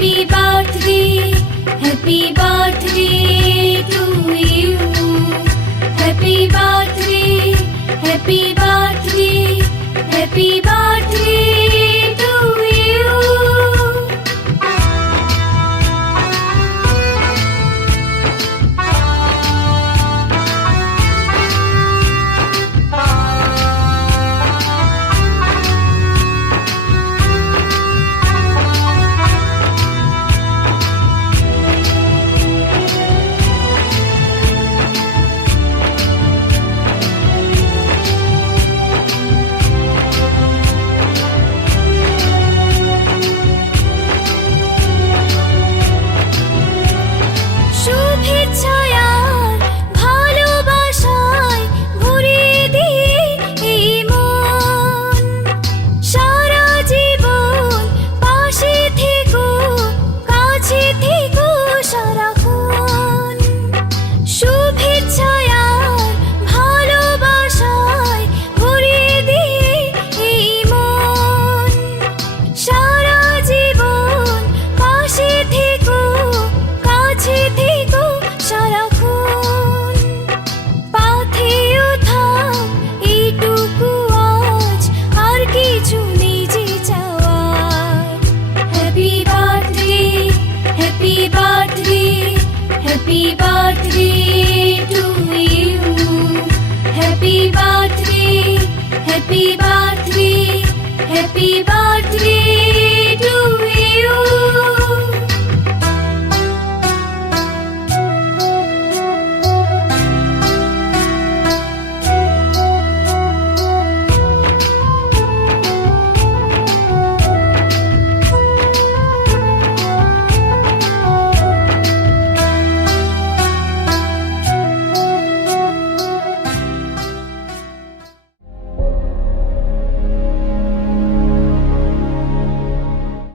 Happy birthday, happy birthday to you. Happy birthday, happy birthday, happy birthday to you. শুভেচ্ছায় আর ভালোবাসায় ভরিয়ে দিয়ে এই মন, সারা জীবন পাশে থেকো, কাছে থেকো সারাক্ষণ। শুভেচ্ছায় আর ভালোবাসায় ভরিয়ে দিয়ে এই মন, সারা জীবন পাশে থেকো, কাছে থেকো সারাক্ষণ। পাথেও থাক এইটুকু আজ, আর কিছু নেই যে চাওয়ার। Happy birthday, happy birthday, happy birthday to you. Happy birthday, happy birthday, happy birthday